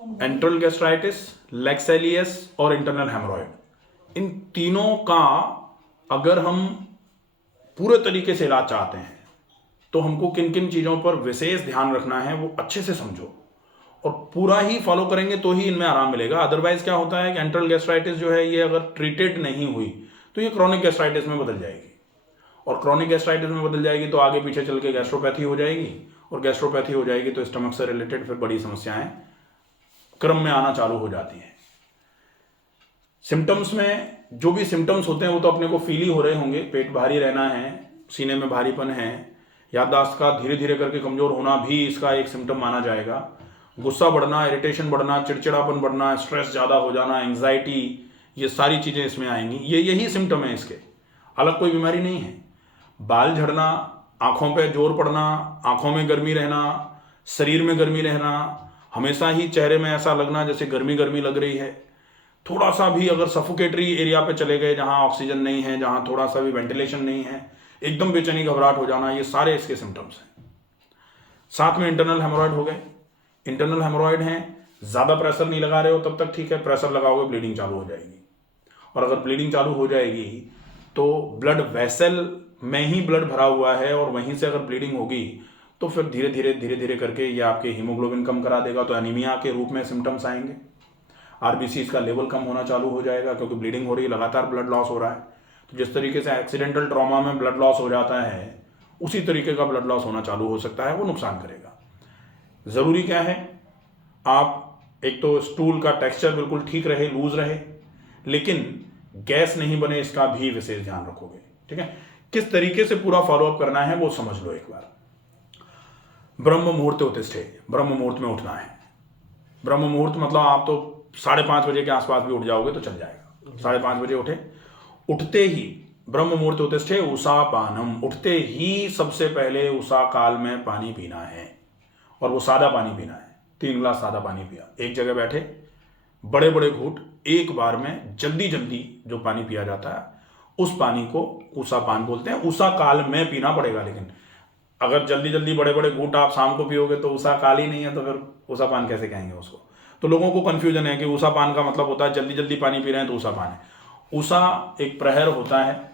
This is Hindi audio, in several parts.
एंट्रल गैस्ट्राइटिस, लेक्सेलियस और इंटरनल हेमरॉइड, इन तीनों का अगर हम पूरे तरीके से इलाज चाहते हैं तो हमको किन किन चीज़ों पर विशेष ध्यान रखना है वो अच्छे से समझो और पूरा ही फॉलो करेंगे तो ही इनमें आराम मिलेगा। अदरवाइज क्या होता है कि एंट्रल गैस्ट्राइटिस जो है ये अगर ट्रीटेड नहीं हुई तो ये क्रॉनिक गैस्ट्राइटिस में बदल जाएगी और क्रॉनिक गैस्ट्राइटिस में बदल जाएगी तो आगे पीछे चल के गैस्ट्रोपैथी हो जाएगी और गैस्ट्रोपैथी हो जाएगी तो स्टमक से रिलेटेड फिर बड़ी समस्याएं क्रम में आना चालू हो जाती है। सिम्टम्स में जो भी सिम्टम्स होते हैं वो तो अपने को फील ही हो रहे होंगे, पेट भारी रहना है, सीने में भारीपन है, याददाश्त का धीरे धीरे करके कमजोर होना भी इसका एक सिम्टम माना जाएगा, गुस्सा बढ़ना, इरिटेशन बढ़ना, चिड़चिड़ापन बढ़ना, स्ट्रेस ज़्यादा हो जाना, एंग्जाइटी, ये सारी चीज़ें इसमें आएंगी। यही सिम्टम है इसके, अलग कोई बीमारी नहीं है। बाल झड़ना, आँखों पे जोर पड़ना, आँखों में गर्मी रहना, शरीर में गर्मी रहना, हमेशा ही चेहरे में ऐसा लगना जैसे गर्मी गर्मी लग रही है, थोड़ा सा भी अगर सफोकेटरी एरिया पे चले गए जहाँ ऑक्सीजन नहीं है, जहाँ थोड़ा सा भी वेंटिलेशन नहीं है, एकदम बेचैनी घबराहट हो जाना, ये सारे इसके सिम्टम्स हैं। साथ में इंटरनल हेमरॉइड हो गए। इंटरनल हेमरॉइड हैं, ज़्यादा प्रेशर नहीं लगा रहे हो तब तक ठीक है, प्रेशर लगाओगे ब्लीडिंग चालू हो जाएगी और अगर ब्लीडिंग चालू हो जाएगी तो ब्लड वेसल में ही ब्लड भरा हुआ है और वहीं से अगर ब्लीडिंग होगी तो फिर धीरे धीरे करके ये आपके हीमोग्लोबिन कम करा देगा, तो एनीमिया के रूप में सिम्टम्स आएंगे। आरबीसी का लेवल कम होना चालू हो जाएगा क्योंकि ब्लीडिंग हो रही है, लगातार ब्लड लॉस हो रहा है। तो जिस तरीके से एक्सीडेंटल ट्रॉमा में ब्लड लॉस हो जाता है उसी तरीके का ब्लड लॉस होना चालू हो सकता है, वो नुकसान करेगा। ज़रूरी क्या है, आप एक तो स्टूल का टेक्सचर बिल्कुल ठीक रहे, लूज रहे, लेकिन गैस नहीं बने इसका भी विशेष ध्यान रखोगे। ठीक है, किस तरीके से पूरा फॉलोअप करना है वो समझ लो एक बार। ब्रह्म मुहूर्त उत्तिष्ठे, ब्रह्म मुहूर्त में उठना है। ब्रह्म मुहूर्त मतलब आप तो 5:30 बजे के आसपास भी उठ जाओगे तो चल जाएगा। 5:30 बजे उठे, उठते ही ब्रह्म मुहूर्त उत्तिष्ठे उषा पानम, उठते ही सबसे पहले उषा काल में पानी पीना है और वो सादा पानी पीना है। 3 गिलास सादा पानी पिया, एक जगह बैठे, बड़े बड़े घूंट एक बार में जल्दी जो पानी पिया जाता है उस पानी को उषा पान बोलते हैं। उषा काल में पीना पड़ेगा, लेकिन अगर जल्दी बड़े बड़े घूंट आप शाम को पियोगे तो उषा काल ही नहीं है, तो फिर उषा पान कैसे कहेंगे उसको। तो लोगों को कन्फ्यूजन है कि उषा पान का मतलब होता है जल्दी पानी पी रहे हैं तो उषा पान है। उषा एक प्रहर होता है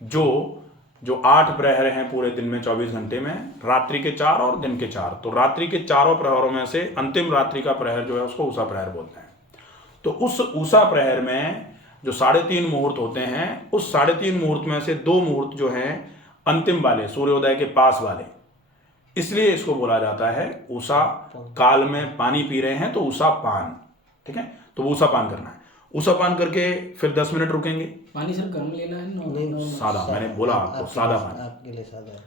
जो 8 प्रहर हैं पूरे दिन में 24 घंटे में, रात्रि के 4 और दिन के 4। तो रात्रि के चारों प्रहरों में से अंतिम रात्रि का प्रहर जो है उसको उषा प्रहर बोलते हैं। तो उस उषा प्रहर में जो 3.5 मुहूर्त होते हैं, उस 3.5 मुहूर्त में से 2 मुहूर्त जो हैं अंतिम वाले, सूर्योदय के पास वाले, इसलिए इसको बोला जाता है उषा काल में पानी पी रहे हैं तो उषा पान। ठीक है, तो उषा पान करना है। उषा पान करके फिर 10 मिनट रुकेंगे। पानी सर गर्म लेना है? सादा, मैंने बोला आपको सादा पानी, आपके लिए सादा है।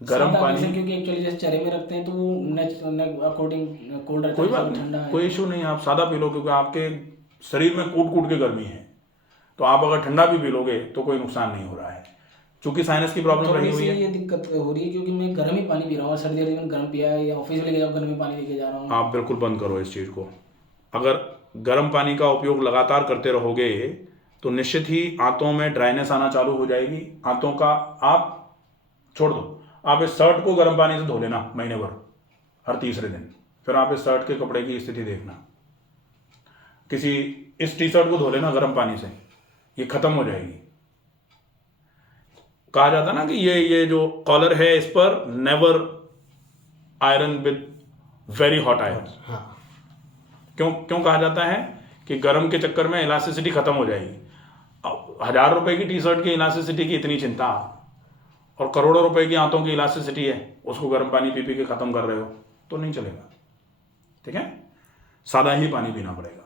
गर्म पानी, क्योंकि एक्चुअली जैसे चेहरे में रखते हैं तो वो अकॉर्डिंग कोल्ड रहता कोई है, बात ठंडा नहीं, है। कोई इशू नहीं, आप सादा पी लो क्योंकि आपके शरीर में कूट के गर्मी है। तो आप अगर ठंडा भी पी लोगे तो कोई नुकसान नहीं हो रहा है, क्योंकि साइनस की प्रॉब्लम रही हुई है। ये दिक्कत हो रही है क्योंकि मैं गर्म ही पानी पी रहा हूँ, सर्दी वाले दिन गर्म पिया है या ऑफिस में लेके जाओ गर्म पानी लेके जा रहा हूँ। आप बिल्कुल बंद करो इस चीज़ को। अगर गर्म पानी का उपयोग लगातार करते रहोगे तो निश्चित ही आंतों में ड्राइनेस आना चालू हो जाएगी। आंतों का आप छोड़ दो, आप इस शर्ट को गर्म पानी से धो लेना महीने भर, हर तीसरे दिन, फिर आप इस शर्ट के कपड़े की स्थिति देखना, किसी इस टी शर्ट को धो लेना गर्म पानी से, ये खत्म हो जाएगी। कहा जाता ना कि ये जो कॉलर है इस पर never iron with very hot iron. हाँ, क्यों कहा जाता है कि गर्म के चक्कर में इलास्टिसिटी खत्म हो जाएगी। 1000 रुपए की टी शर्ट की इलास्टिसिटी की इतनी चिंता और करोड़ों रुपए की आंतों की इलास्टिसिटी है, उसको गर्म पानी पी के खत्म कर रहे हो तो नहीं चलेगा। ठीक है, सादा ही पानी पीना पड़ेगा।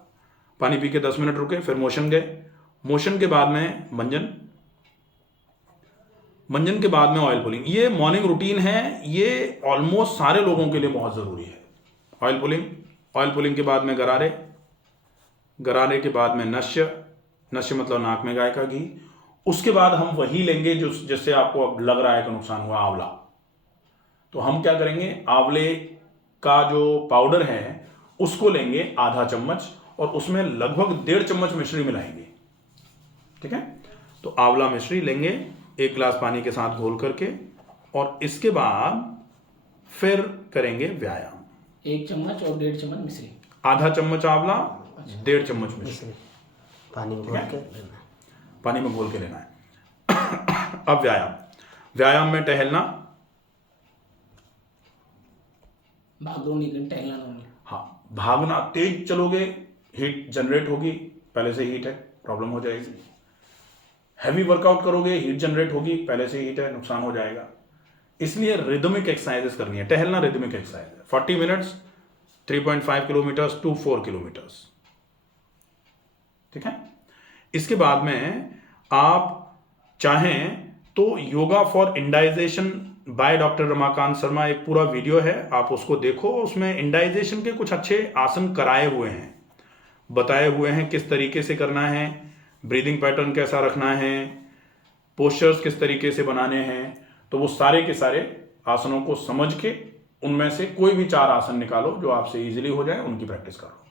पानी पी के 10 मिनट रुके, फिर मोशन गए, मोशन के बाद में मंजन के बाद में ऑयल पुलिंग। ये मॉर्निंग रूटीन है, ये ऑलमोस्ट सारे लोगों के लिए बहुत ज़रूरी है। ऑयल पुलिंग के बाद में गरारे के बाद में नश्य मतलब नाक में गाय का घी। उसके बाद हम वही लेंगे जो जिससे आपको अब लग रहा है कि नुकसान हुआ, आंवला। तो हम क्या करेंगे, आंवले का जो पाउडर है उसको लेंगे आधा चम्मच और उसमें लगभग 1.5 चम्मच मिश्री मिलाएंगे। ठीक है, तो आंवला मिश्री लेंगे 1 गिलास पानी के साथ घोल करके, और इसके बाद फिर करेंगे व्यायाम। 1 चम्मच और 1.5 चम्मच मिश्री। आधा चम्मच आंवला, 1.5 चम्मच मिश्री, पानी में घोल के लेना है। पानी में घोल के लेना है। अब व्यायाम में टहलना, भाग दौड़ नहीं करनी, टहलना नहीं। हाँ भागना, तेज चलोगे हीट जनरेट होगी, पहले से हीट है, प्रॉब्लम हो जाएगी। हैवी वर्कआउट करोगे, हीट जनरेट होगी, पहले से हीट है, नुकसान हो जाएगा। इसलिए रिदमिक एक्सरसाइजेस करनी है। टहलना रिदमिक एक्सरसाइज है। 40 मिनट्स 3.5 किलोमीटर्स टू 4 किलोमीटर्स, ठीक है। इसके बाद में आप चाहें तो yoga for indigestion by doctor Ramakant Sharma एक पूरा वीडियो है, आप उसको देखो। उसमें इंडाइजेशन के कुछ अच्छे आसन कराए हुए हैं, बताए हुए हैं किस तरीके से करना है, ब्रीदिंग पैटर्न कैसा रखना है, पोस्चर्स किस तरीके से बनाने हैं। तो वो सारे के सारे आसनों को समझ के उनमें से कोई भी 4 आसन निकालो जो आपसे इजीली हो जाए, उनकी प्रैक्टिस करो।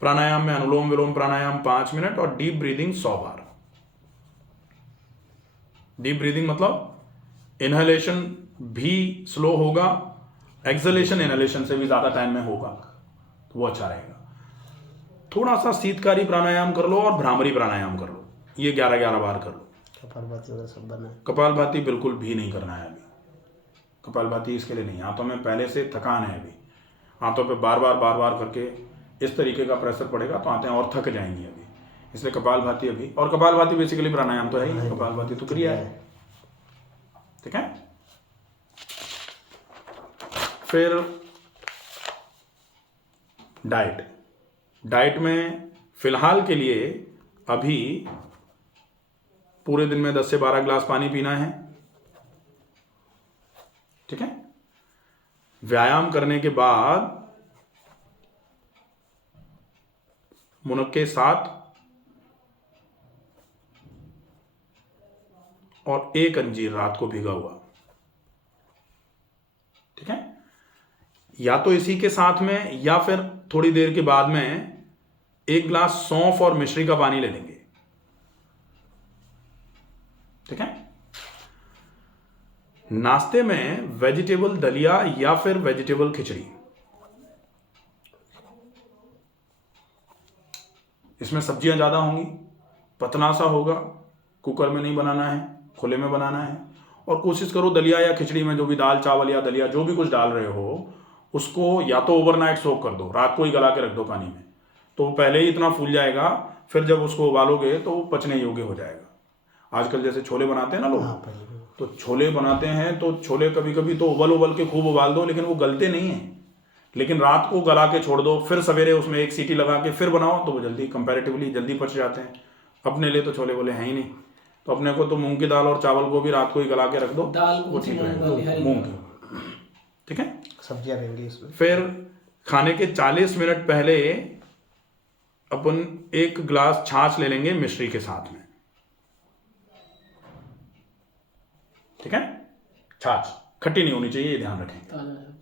प्राणायाम में अनुलोम विलोम प्राणायाम 5 मिनट और डीप ब्रीदिंग 100 बार। डीप ब्रीदिंग मतलब इनहेलेशन भी स्लो होगा, एक्सहेलेशन इनहेलेशन से भी ज्यादा टाइम में होगा, तो वो अच्छा रहेगा। थोड़ा सा शीतकारी प्राणायाम कर लो और भ्रामरी प्राणायाम कर लो, ये 11-11 बार कर लो। कपालभाति वगैरह सब बना है। कपालभाति बिल्कुल भी नहीं करना है अभी, कपालभाति इसके लिए नहीं। हाथों में पहले से थकान है, अभी हाथों पे बार बार करके इस तरीके का प्रेशर पड़ेगा तो आंतें और थक जाएंगी अभी, इसलिए कपालभाति अभी। और कपालभाति बेसिकली प्राणायाम तो है ही, कपालभाति तो क्रिया है, ठीक है। फिर डाइट में फिलहाल के लिए अभी पूरे दिन में 10 से 12 ग्लास पानी पीना है, ठीक है। व्यायाम करने के बाद मुनक्के 7 और 1 अंजीर रात को भिगा हुआ, ठीक है। या तो इसी के साथ में या फिर थोड़ी देर के बाद में 1 गिलास सौंफ और मिश्री का पानी ले लेंगे, ठीक है। नाश्ते में वेजिटेबल दलिया या फिर वेजिटेबल खिचड़ी, इसमें सब्जियां ज्यादा होंगी, पतला सा होगा, कुकर में नहीं बनाना है, खुले में बनाना है। और कोशिश करो दलिया या खिचड़ी में जो भी दाल चावल या दलिया जो भी कुछ डाल रहे हो उसको या तो ओवरनाइट सोक कर दो, रात को ही गला के रख दो पानी में, तो पहले ही इतना फूल जाएगा, फिर जब उसको उबालोगे तो वो पचने योग्य हो जाएगा। आजकल जैसे छोले बनाते हैं ना लोग, तो छोले बनाते हैं तो छोले कभी कभी तो उबल के खूब उबाल दो, लेकिन वो गलते नहीं है। लेकिन रात को गला के छोड़ दो, फिर सवेरे उसमें 1 सीटी लगा के फिर बनाओ तो वो जल्दी कंपैरेटिवली जल्दी पच जाते हैं। अपने लिए तो छोले बोले हैं ही नहीं, तो अपने को तो मूंग की दाल और चावल को भी रात को ही गला के रख दो, वो ठीक रहेगा, मूंग की, ठीक है। सब्जियां रहेंगी इसमें। फिर खाने के 40 मिनट पहले अपन 1 गिलास छाछ ले लेंगे मिश्री के साथ में, ठीक है। छाछ खट्टी नहीं होनी चाहिए, ये ध्यान रखें।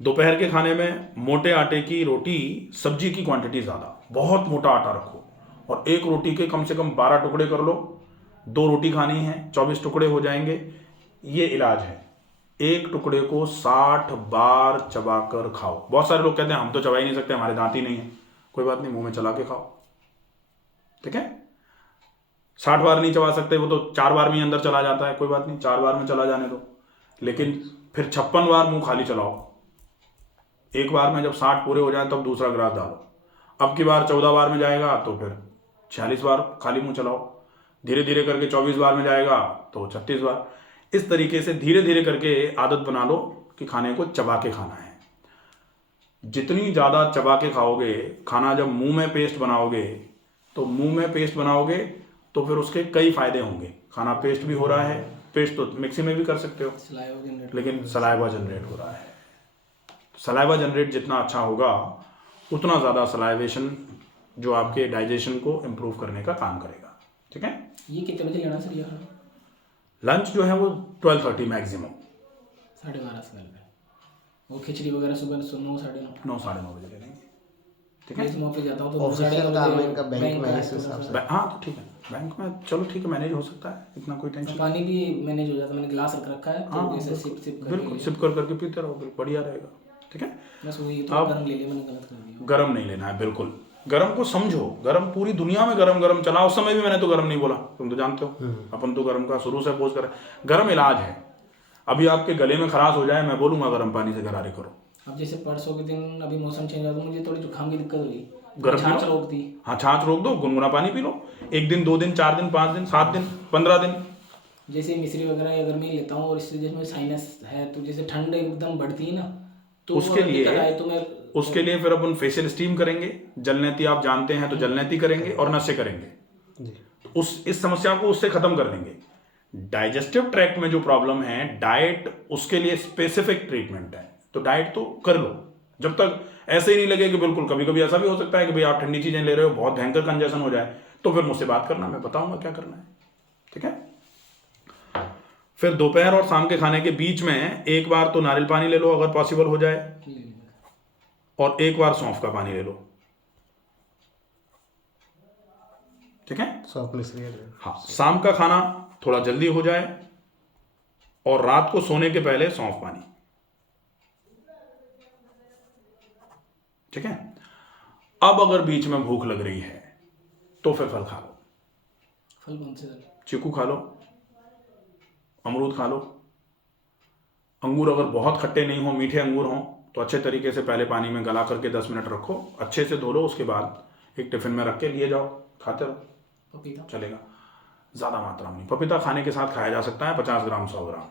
दोपहर के खाने में मोटे आटे की रोटी, सब्जी की क्वांटिटी ज्यादा, बहुत मोटा आटा रखो और 1 रोटी के कम से कम 12 टुकड़े कर लो। 2 रोटी खानी है, 24 टुकड़े हो जाएंगे। ये इलाज है, 1 टुकड़े को 60 बार चबाकर खाओ। बहुत सारे लोग कहते हैं हम तो चबा ही नहीं सकते, हमारे दांत ही नहीं है। कोई बात नहीं, मुंह में चला के खाओ, ठीक है। 60 बार नहीं चबा सकते, वो तो 4 बार में ही अंदर चला जाता है, कोई बात नहीं, 4 बार में चला जाने दो। लेकिन फिर 56 बार मुंह खाली चलाओ। एक बार में जब 60 पूरे हो जाए तब दूसरा ग्रास डालो। अब की बार 14 बार में जाएगा तो फिर 46 बार खाली मुंह चलाओ। धीरे धीरे करके 24 बार में जाएगा तो 36 बार। इस तरीके से धीरे धीरे करके आदत बना लो कि खाने को चबा के खाना है। जितनी ज़्यादा चबा के खाओगे खाना, जब मुंह में पेस्ट बनाओगे तो फिर उसके कई फायदे होंगे। खाना पेस्ट भी हो रहा है, पेस्ट तो मिक्सी में भी कर सकते हो, लेकिन सलाइवा जनरेट हो रहा है। सलाइवा जनरेट जितना अच्छा होगा उतना ज़्यादा सलाइवेशन जो आपके डाइजेशन को इम्प्रूव करने का काम करेगा, ठीक है। ये कितने बजे लेना सर ये खाना? लंच जो है वो 12:30 मैक्सिमम, 12:30 से पहले। वो खिचड़ी वगैरह सुबह 9 साढ़े 9 9 साढ़े 9 बजे ले लेंगे, ठीक है। मैं ऑफिस जाता हूँ तो ऑफिशियल काम है इनका, बैंक में इस हिसाब से। हाँ तो ठीक है, बैंक में चलो ठीक है, मैनेज हो सकता है, इतना कोई टेंशन। पानी भी मैनेज हो जाता है, मैंने गिलास रख रखा है तो ऐसे सिप बिल्कुल सिप कर करके पीते रहो, बढ़िया रहेगा। ठीक है। बस वही तो अब- गर्म ले लिया मैंने, गलत कर दिया। गरम नहीं लेना है बिल्कुल, गरम को समझो, गरम पूरी दुनिया में गरम गरम चला, उस समय भी मैंने तो गरम नहीं बोला, तुम तो जानते हो अपन तो गरम का शुरू से अपोज करें। गरम इलाज है, अभी आपके गले में खराश हो जाए मैं बोलूंगा गरम पानी से गरारे करो। अब जैसे परसों के दिन अभी मौसम चेंज हुआ तो मुझे थोड़ी जुकाम की दिक्कत हुई, गर्म छाछ पी लो। रोक दी। हाँ छाछ रोक दो, गुनगुना पानी पी लो, 1 दिन 2 दिन 4 दिन 5 दिन 7 दिन 15 दिन। जैसे मिश्री वगैरह अगर मैं लेता हूँ और इससे जैसे साइनस है तो जैसे ठंड एकदम बढ़ती है ना, तो उसके अगर लिए- दिक्कत आए तो मैं उसके लिए फिर अपन फेशियल स्टीम करेंगे, जलनेती आप जानते हैं तो जलनेती करेंगे और नशे करेंगे, जी। तो इस समस्या को उससे खत्म कर देंगे। डाइजेस्टिव ट्रैक्ट में जो प्रॉब्लम है, डाइट उसके लिए स्पेसिफिक ट्रीटमेंट है, तो डाइट तो कर लो जब तक ऐसे ही नहीं लगे कि बिल्कुल। कभी कभी ऐसा भी हो सकता है कि भाई आप ठंडी चीजें ले रहे हो, बहुत भयंकर कंजेशन हो जाए, तो फिर मुझसे बात करना, मैं बताऊंगा क्या करना है, ठीक है। फिर दोपहर और शाम के खाने के बीच में एक बार तो नारियल पानी ले लो अगर पॉसिबल हो जाए, और एक बार सौंफ का पानी ले लो, ठीक है। सौंफ मिश्री है। हाँ, शाम का खाना थोड़ा जल्दी हो जाए और रात को सोने के पहले सौंफ पानी, ठीक है। अब अगर बीच में भूख लग रही है तो फिर फल खा लो, फल कौन से सर? चीकू खा लो, अमरूद खा लो, अंगूर अगर बहुत खट्टे नहीं हो, मीठे अंगूर हों तो अच्छे तरीके से पहले पानी में गला करके 10 मिनट रखो, अच्छे से धो लो, उसके बाद एक टिफिन में रख के लिए जाओ, खाते रहो, पपीता चलेगा। ज़्यादा मात्रा में नहीं, पपीता खाने के साथ खाया जा सकता है, 50 ग्राम 100 ग्राम।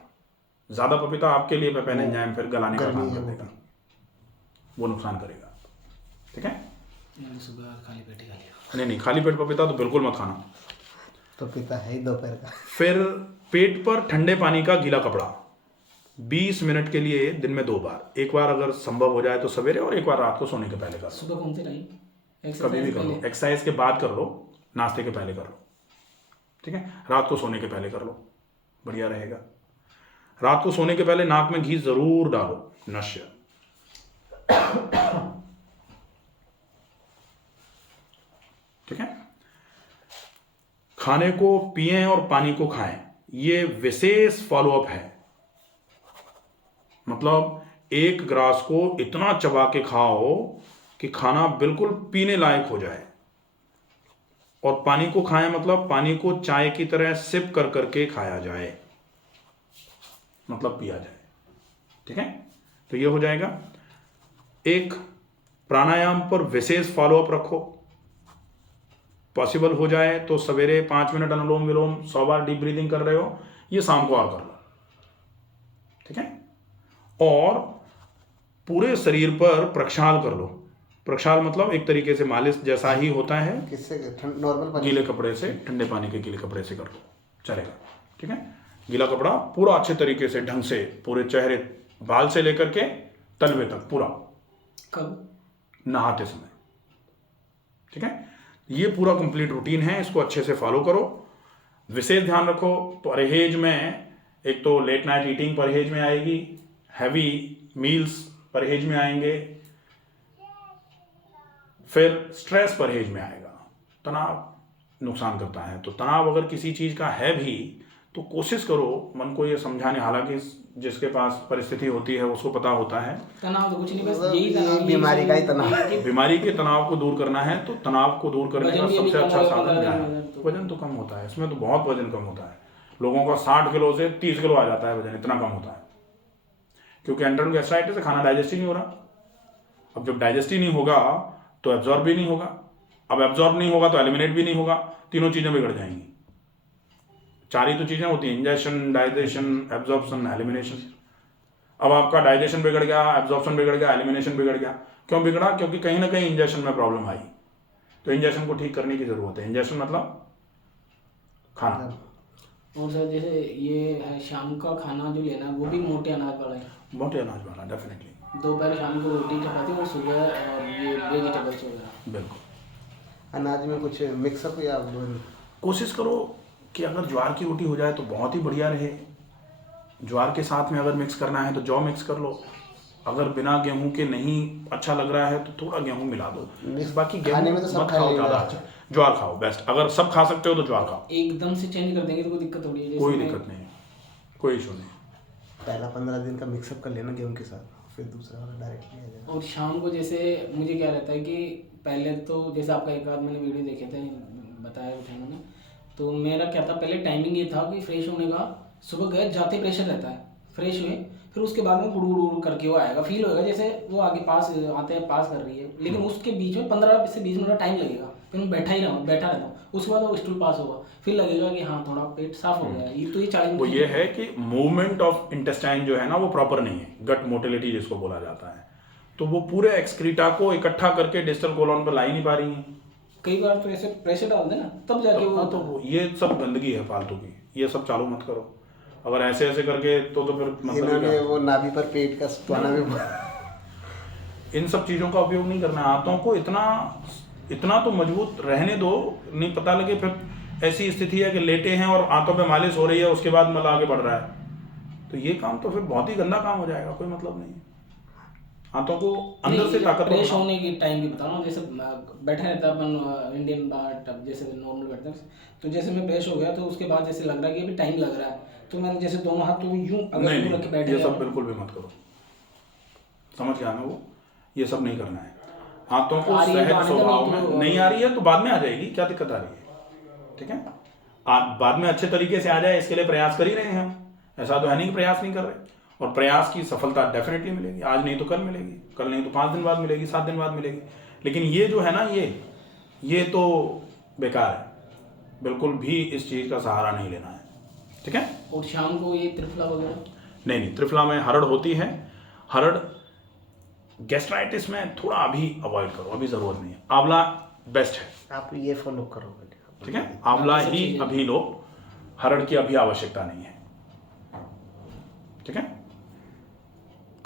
ज़्यादा पपीता आपके लिए पेपेन एंजाइम फिर गलाने का काम कर देगा, वो नुकसान करेगा, ठीक है। मैंने सुबह खाली पेट ही खा लिया। नहीं नहीं, खाली पेट पपीता तो बिल्कुल मत खाना। पपीता है ही दोपहर का। फिर पेट पर ठंडे पानी का गीला कपड़ा 20 मिनट के लिए दिन में 2 बार, एक बार अगर संभव हो जाए तो सवेरे और एक बार रात को सोने के पहले कर लो। सुबह कौन से टाइम? कभी भी कर लो, एक्सरसाइज के बाद कर लो, नाश्ते के पहले कर लो, ठीक है। रात को सोने के पहले कर लो, बढ़िया रहेगा। रात को सोने के पहले नाक में घी जरूर डालो, नश्य, ठीक है। खाने को पिएं और पानी को खाएं, ये विशेष फॉलोअप है, मतलब 1 ग्रास को इतना चबा के खाओ कि खाना बिल्कुल पीने लायक हो जाए, और पानी को खाएं मतलब पानी को चाय की तरह सिप कर करके खाया जाए, मतलब पिया जाए, ठीक है। तो ये हो जाएगा। एक प्राणायाम पर विशेष फॉलोअप रखो, पॉसिबल हो जाए तो सवेरे 5 मिनट अनुलोम विलोम, 100 बार डीप ब्रीदिंग कर रहे हो, ये शाम को और कर लो, ठीक है। और पूरे शरीर पर प्रक्षाल कर लो, प्रक्षाल मतलब एक तरीके से मालिश जैसा ही होता है, किससे? नॉर्मल पानी। गीले कपड़े से, ठंडे पानी के गीले कपड़े से कर लो, चलेगा, ठीक है। गीला कपड़ा पूरा अच्छे तरीके से ढंग से पूरे चेहरे, बाल से लेकर के तलवे तक पूरा, कब? नहाते समय, ठीक है। ये पूरा कंप्लीट रूटीन है, इसको अच्छे से फॉलो करो। विशेष ध्यान रखो परहेज में, एक तो लेट नाइट ईटिंग परहेज में आएगी, हैवी मील्स परहेज में आएंगे, फिर स्ट्रेस परहेज में आएगा। तनाव नुकसान करता है, तो तनाव अगर किसी चीज का है भी तो कोशिश करो मन को ये समझाने, हालांकि जिसके पास परिस्थिति होती है उसको पता होता है, तनाव तो कुछ नहीं, बस मतलब यही तनाव, ये बीमारी का ही तनाव है। बीमारी के तनाव को दूर करना है तो तनाव को दूर करने का वजन भी सबसे कम अच्छा होगा, साधन क्या वजन है? तो- वजन तो कम होता है, इसमें तो बहुत वजन कम होता है, लोगों का 60 किलो से 30 किलो आ जाता है वजन, इतना कम होता है, क्योंकि एंटरल गैस्ट्राइटिस से खाना डाइजेस्ट ही नहीं हो रहा। अब जब डाइजेस्ट ही नहीं होगा तो एब्जॉर्ब भी नहीं होगा, अब एब्जॉर्ब नहीं होगा तो एलिमिनेट भी नहीं होगा, तीनों चीजें बिगड़ जाएंगी। 4 ही तो चीजें होती हैं, इंजेक्शन, डाइजेशन, एब्जॉर्प्शन, एलिमिनेशन। अब आपका डाइजेशन बिगड़ गया, एब्जॉर्प्शन बिगड़ गया, एलिमिनेशन बिगड़ गया, क्यों बिगड़ा? क्योंकि कहीं ना कहीं इंजेक्शन में प्रॉब्लम आई, तो इंजेक्शन को ठीक करने की जरूरत है। इंजेक्शन मतलब खाना। और सर जैसे ये है शाम का खाना जो लेना वो भी मोटे अनाज वाला है, मोटे अनाज वाला, डेफिनेटली, दोपहर शाम को रोटी चपाती और सुबह और ये वेजिटेबल्स वगैरह। बिल्कुल। अनाज में कुछ मिक्सअप या कोशिश करो कि अगर ज्वार की रोटी हो जाए तो बहुत ही बढ़िया रहे, ज्वार के साथ में अगर मिक्स करना है तो जौ मिक्स कर लो, अगर बिना गेहूं के नहीं अच्छा लग रहा है तो थोड़ा गेहूं मिला दो, बाकी गेहूं खाने में तो सब मत खा खाओ लेंगे। ज़्यादा, अच्छा ज्वार खाओ बेस्ट, अगर सब खा सकते हो तो ज्वार खाओ, एकदम से चेंज कर देंगे तो कोई दिक्कत थोड़ी है। कोई दिक्कत नहीं, कोई इशू नहीं। पहला 15 दिन का मिक्सअप कर लेना गेहूं के साथ, फिर दूसरा वाला डायरेक्ट लिया जाएगा। और शाम को जैसे मुझे क्या रहता है कि पहले तो जैसे आपका एक आध मैंने वीडियो देखे थे, बताया था उन्होंने, तो मेरा क्या था पहले टाइमिंग ये था कि फ्रेश होने का सुबह गए जाते प्रेशर रहता है, फ्रेश हुए फिर उसके बाद में गुड़ करके वो आएगा, फील होएगा जैसे वो आगे पास आते हैं पास कर रही है, लेकिन उसके बीच में 15 से 20 मिनट टाइम लगेगा, फिर मैं बैठा रहता हूँ, उसके बाद वो स्टूल पास होगा, फिर लगेगा कि हाँ थोड़ा पेट साफ हो गया है। ये तो ये 40 वो मिनट ये है कि मूवमेंट ऑफ इंटेस्टाइन जो है ना वो प्रॉपर नहीं है, गट मोटिलिटी जिसको बोला जाता है, तो वो पूरे एक्सक्रीटा को इकट्ठा करके डिस्टल कोलोन पर ला ही नहीं पा रही है। कई बार तो ऐसे प्रेशर डाल देना तब जाके वो तो ये सब गंदगी है फालतू की, ये सब चालू मत करो। अगर ऐसे ऐसे करके तो फिर मतलब इन्होंने क्या? वो नाभि पर पेट का सुताना भी इन सब चीज़ों का उपयोग नहीं करना है। हाथों को इतना तो मजबूत रहने दो, नहीं पता लगे फिर ऐसी स्थिति है कि लेटे हैं और हाथों पे मालिश हो रही है, उसके बाद मतलब आगे बढ़ रहा है, तो ये काम तो फिर बहुत ही गंदा काम हो जाएगा, कोई मतलब नहीं है। हाथों को अंदर से ताकत फ्रेश होने की टाइम भी बताओ ना, जैसे बैठे रहता है अपन इंडियन बाट जैसे नॉर्मल बैठते हैं, तो जैसे मैं फ्रेश हो गया तो उसके बाद जैसे लग रहा है कि अभी टाइम लग रहा है, तो मैंने जैसे दोनों हाथ तो यूं अगर यूं रख के बैठ ये गया सब बिल्कुल भी मत करो, समझ गया ना? वो ये सब नहीं करना है। हाथों को आ रही है तो सहज आने दो, स्वभाव नहीं में तो- नहीं आ रही है तो बाद में आ जाएगी, क्या दिक्कत आ रही है? ठीक है, आप बाद में अच्छे तरीके से आ जाए इसके लिए प्रयास कर ही रहे हैं हम, ऐसा तो है नहीं कि प्रयास नहीं कर रहे, और प्रयास की सफलता डेफिनेटली मिलेगी, आज नहीं तो कल मिलेगी, कल नहीं तो 5 दिन बाद मिलेगी, 7 दिन बाद मिलेगी। लेकिन ये जो है ना ये तो बेकार है, बिल्कुल भी इस चीज़ का सहारा नहीं लेना है। ठीक है, और शाम को ये त्रिफला वगैरह नहीं त्रिफला में हरड़ होती है, हरड़ गैस्ट्राइटिस में थोड़ा अभी अवॉइड करो, अभी ज़रूरत नहीं है। आंवला बेस्ट है, आप ये फॉलो करोगे। ठीक है, आंवला ही अभी लो, हरड़ की अभी आवश्यकता नहीं है। ठीक है।